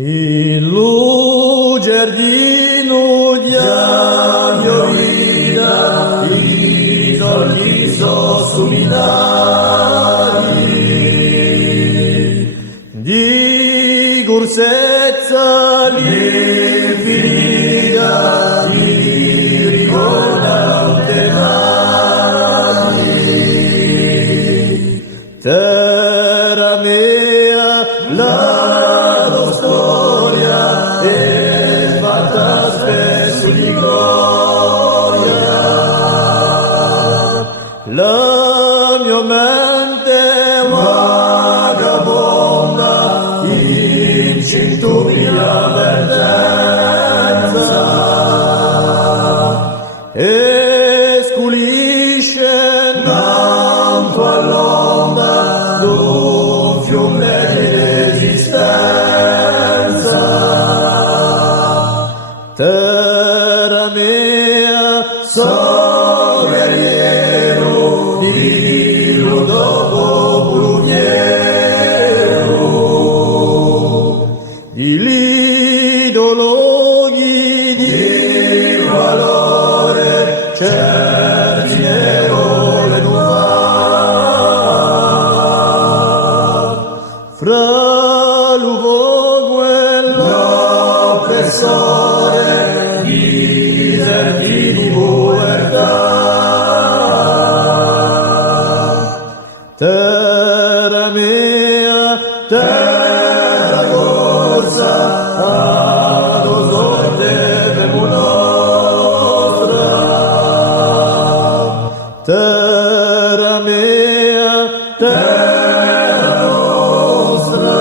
Il lu giardino di Agliorina, i soldi sominari, di Gursezza l'infinita, di ricordante mani, terra mea, la storia è fatta spesso di gloria. La mia mente vagabonda in centomila vertenza e sculisce tanto all'onda d'un fiume di resistenza. Terra mea, sovraniero di dopo Brugnero, di lidologhi di valore, certi eroi fra l'uomo e l'oppressore, diserti di povertà. Terra mea, terra corsa, ad osorde demo nostra. Terra mea, terra nostra.